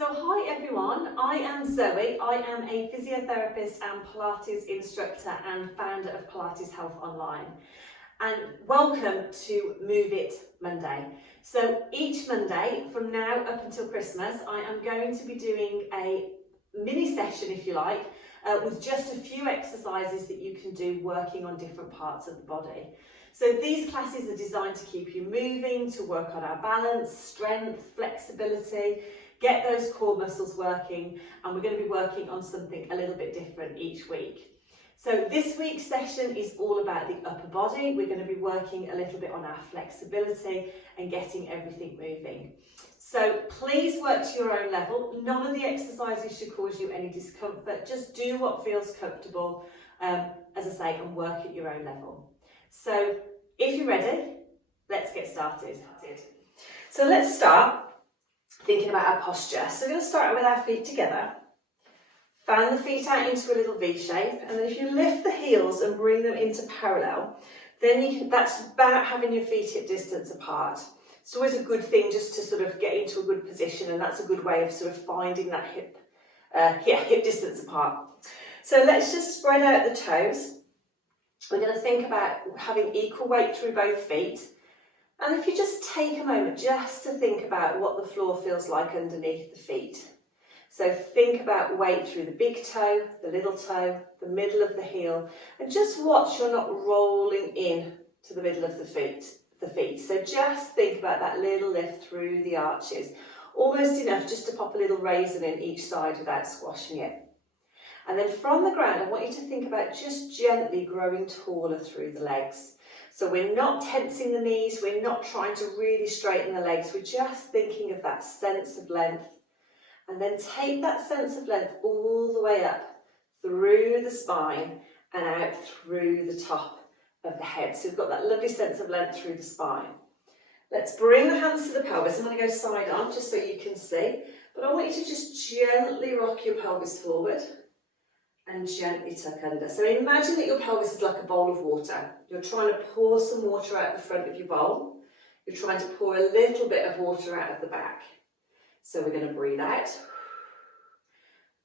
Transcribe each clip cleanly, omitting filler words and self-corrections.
So hi everyone, I am Zoe. I am a physiotherapist and Pilates instructor and founder of Pilates Health Online. And welcome to Move It Monday. So each Monday from now up until Christmas, I am going to be doing a mini session, if you like, with just a few exercises that you can do working on different parts of the body. So these classes are designed to keep you moving, to work on our balance, strength, flexibility, get those core muscles working, and we're going to be working on something a little bit different each week. So this week's session is all about the upper body. We're going to be working a little bit on our flexibility and getting everything moving. So please work to your own level. None of the exercises should cause you any discomfort. Just do what feels comfortable, as I say, and work at your own level. So if you're ready, let's get started. So let's start thinking about our posture. So we're going to start with our feet together. Fan the feet out into a little V shape, and then if you lift the heels and bring them into parallel, then that's about having your feet hip distance apart. It's always a good thing just to sort of get into a good position, and that's a good way of sort of finding that hip distance apart. So let's just spread out the toes. We're going to think about having equal weight through both feet. And if you just take a moment just to think about what the floor feels like underneath the feet. So think about weight through the big toe, the little toe, the middle of the heel, and just watch you're not rolling in to the middle of the feet. So just think about that little lift through the arches. Almost enough just to pop a little raisin in each side without squashing it. And then from the ground, I want you to think about just gently growing taller through the legs. So we're not tensing the knees, we're not trying to really straighten the legs, we're just thinking of that sense of length. And then take that sense of length all the way up through the spine and out through the top of the head. So we've got that lovely sense of length through the spine. Let's bring the hands to the pelvis. I'm going to go side on just so you can see. But I want you to just gently rock your pelvis forward and gently tuck under. So imagine that your pelvis is like a bowl of water. You're trying to pour some water out the front of your bowl. You're trying to pour a little bit of water out of the back. So we're going to breathe out.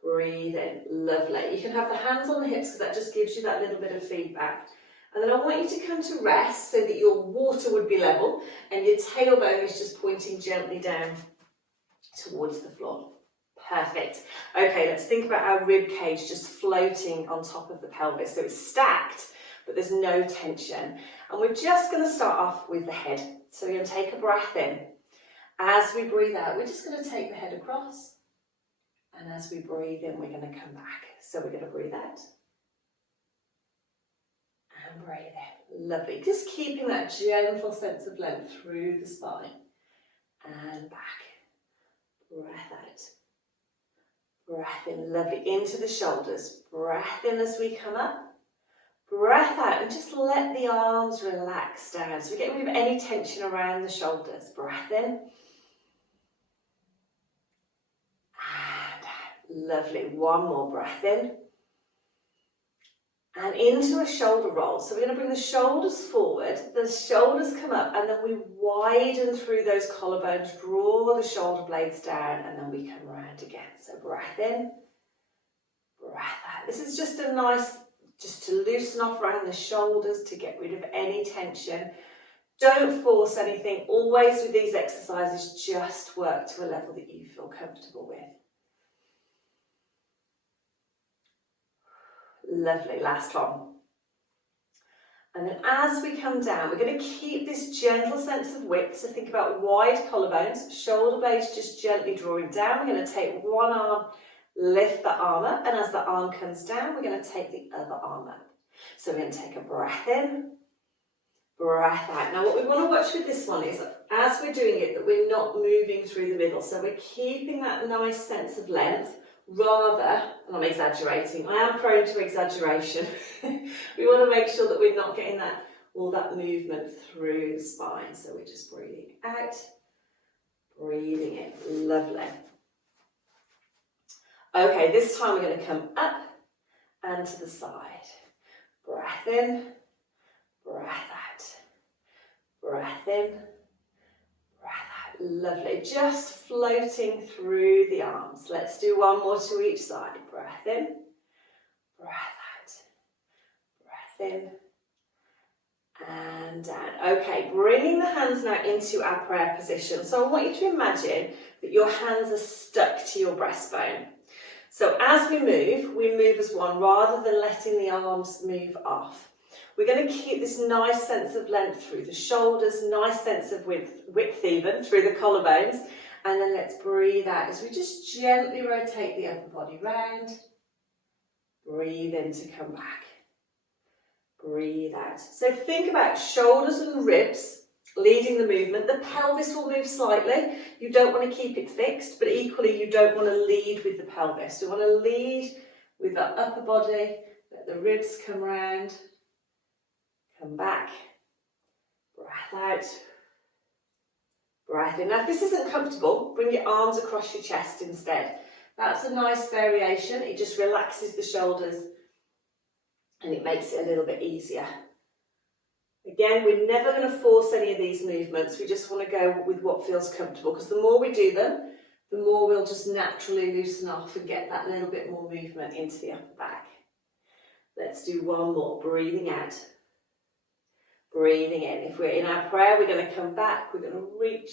Breathe in. Lovely. You can have the hands on the hips because that just gives you that little bit of feedback. And then I want you to come to rest so that your water would be level and your tailbone is just pointing gently down towards the floor. Perfect. Okay, let's think about our rib cage just floating on top of the pelvis. So it's stacked, but there's no tension. And we're just going to start off with the head. So we're going to take a breath in. As we breathe out, we're just going to take the head across. And as we breathe in, we're going to come back. So we're going to breathe out. And breathe in. Lovely. Just keeping that gentle sense of length through the spine. And back. Breath out. Breath in, lovely, into the shoulders. Breath in as we come up. Breath out and just let the arms relax down. So we get rid of any tension around the shoulders. Breath in. And out. Lovely. One more breath in. And into a shoulder roll. So we're going to bring the shoulders forward. The shoulders come up and then we widen through those collarbones. Draw the shoulder blades down and then we come around again. So breath in. Breath out. This is just a nice, just to loosen off around the shoulders, to get rid of any tension. Don't force anything. Always with these exercises, just work to a level that you feel comfortable with. Lovely, last one. And then as we come down, we're going to keep this gentle sense of width. So think about wide collarbones, shoulder blades just gently drawing down. We're going to take one arm, lift the arm up, and as the arm comes down, we're going to take the other arm up. So we're going to take a breath in, breath out. Now what we want to watch with this one is, as we're doing it, that we're not moving through the middle. So we're keeping that nice sense of length, rather, and I'm exaggerating, I am prone to exaggeration. We want to make sure that we're not getting all that movement through the spine. So we're just breathing out, breathing in. Lovely. Okay, this time we're going to come up and to the side. Breath in, breath out. Breath in, breath out. Lovely. Just floating through the arms. Let's do one more to each side. Breath in, breath out, breath in, and down. Okay, bringing the hands now into our prayer position. So I want you to imagine that your hands are stuck to your breastbone. So as we move as one rather than letting the arms move off. We're going to keep this nice sense of length through the shoulders, nice sense of width even through the collarbones. And then let's breathe out as we just gently rotate the upper body round. Breathe in to come back. Breathe out. So think about shoulders and ribs leading the movement. The pelvis will move slightly. You don't want to keep it fixed, but equally you don't want to lead with the pelvis. You want to lead with the upper body, let the ribs come round. Come back, breath out, breath in. Now if this isn't comfortable, bring your arms across your chest instead. That's a nice variation. It just relaxes the shoulders and it makes it a little bit easier. Again, we're never going to force any of these movements. We just want to go with what feels comfortable, because the more we do them, the more we'll just naturally loosen off and get that little bit more movement into the upper back. Let's do one more, breathing out. Breathing in. If we're in our prayer, we're going to come back, we're going to reach,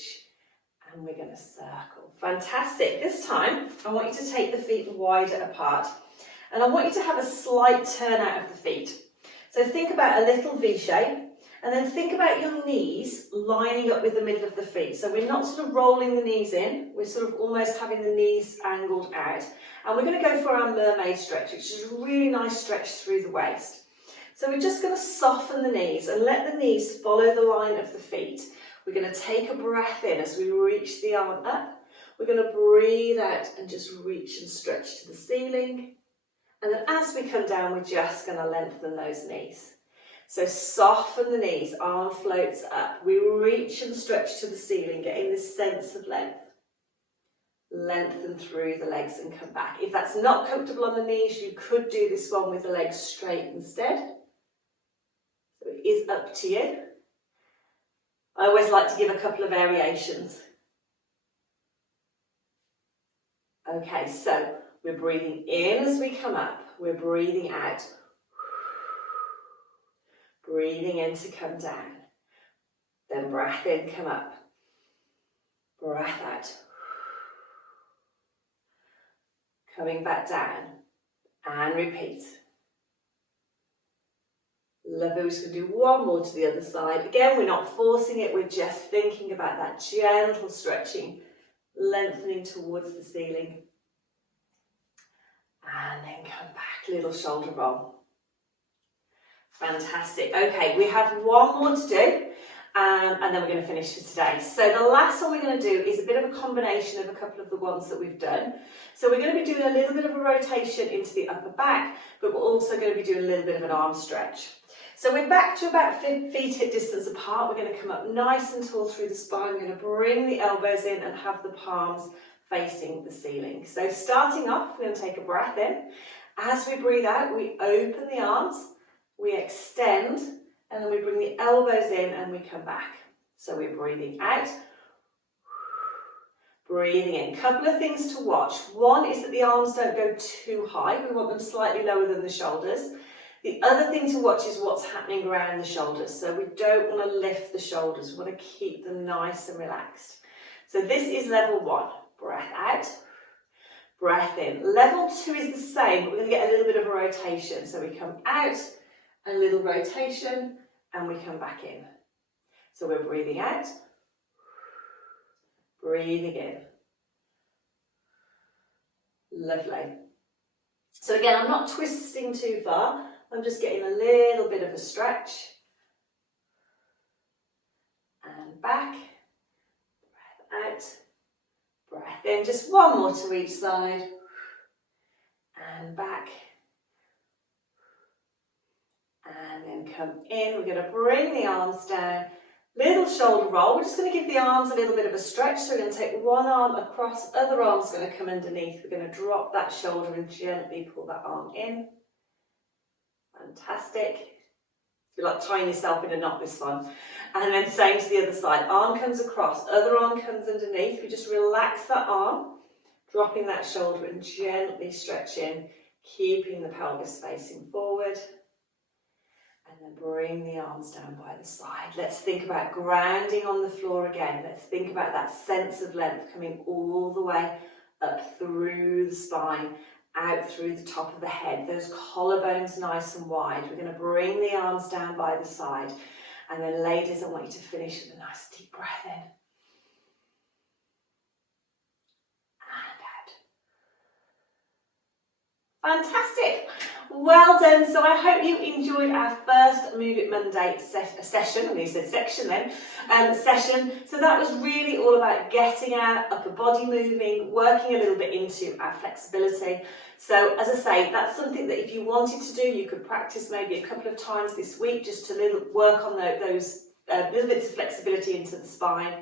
and we're going to circle. Fantastic. This time, I want you to take the feet wider apart, and I want you to have a slight turn out of the feet. So think about a little V shape, and then think about your knees lining up with the middle of the feet. So we're not sort of rolling the knees in, we're sort of almost having the knees angled out. And we're going to go for our mermaid stretch, which is a really nice stretch through the waist. So we're just going to soften the knees and let the knees follow the line of the feet. We're going to take a breath in as we reach the arm up. We're going to breathe out and just reach and stretch to the ceiling. And then as we come down, we're just going to lengthen those knees. So soften the knees, arm floats up. We reach and stretch to the ceiling, getting this sense of length. Lengthen through the legs and come back. If that's not comfortable on the knees, you could do this one with the legs straight instead. So it is up to you. I always like to give a couple of variations. Okay, so we're breathing in as we come up. We're breathing out. Breathing in to come down. Then breath in, come up. Breath out. Coming back down. And repeat. Lovely. We're just going to do one more to the other side. Again, we're not forcing it. We're just thinking about that gentle stretching, lengthening towards the ceiling. And then come back, little shoulder roll. Fantastic. Okay, we have one more to do, and then we're going to finish for today. So the last one we're going to do is a bit of a combination of a couple of the ones that we've done. So we're going to be doing a little bit of a rotation into the upper back, but we're also going to be doing a little bit of an arm stretch. So we're back to about feet hip distance apart. We're going to come up nice and tall through the spine. We're going to bring the elbows in and have the palms facing the ceiling. So starting off, we're going to take a breath in. As we breathe out, we open the arms, we extend, and then we bring the elbows in and we come back. So we're breathing out, breathing in. Couple of things to watch. One is that the arms don't go too high. We want them slightly lower than the shoulders. The other thing to watch is what's happening around the shoulders. So we don't want to lift the shoulders. We want to keep them nice and relaxed. So this is level 1. Breath out, breath in. Level 2 is the same, but we're going to get a little bit of a rotation. So we come out, a little rotation, and we come back in. So we're breathing out, breathing in. Lovely. So again, I'm not twisting too far. I'm just getting a little bit of a stretch. And back, breath out, breath in. Just one more to each side. And back. And then come in. We're going to bring the arms down. Little shoulder roll. We're just going to give the arms a little bit of a stretch. So we're going to take one arm across, other arm's going to come underneath. We're going to drop that shoulder and gently pull that arm in. Fantastic. You're like tying yourself in a knot this one. And then same to the other side. Arm comes across, other arm comes underneath. We just relax that arm, dropping that shoulder and gently stretching, keeping the pelvis facing forward. And then bring the arms down by the side. Let's think about grounding on the floor again. Let's think about that sense of length coming all the way up through the spine, out through the top of the head. Those collarbones nice and wide. We're going to bring the arms down by the side. And then ladies, I want you to finish with a nice deep breath in. And out. Fantastic. Well done. So I hope you enjoyed our first Move It Monday session. I mean, you said section then. Session. So that was really all about getting our upper body moving, working a little bit into our flexibility. So as I say, that's something that if you wanted to do, you could practice maybe a couple of times this week just to work on those little bits of flexibility into the spine.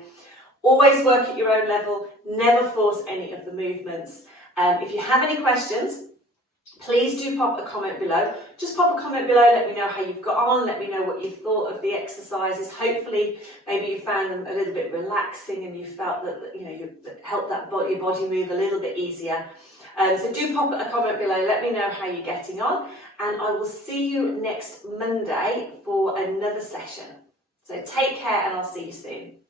Always work at your own level. Never force any of the movements. If you have any questions, please do pop a comment below. Just pop a comment below, let me know how you've got on, let me know what you thought of the exercises. Hopefully, maybe you found them a little bit relaxing and you felt that, you know, you helped your body move a little bit easier. So do pop a comment below, let me know how you're getting on, and I will see you next Monday for another session. So take care and I'll see you soon.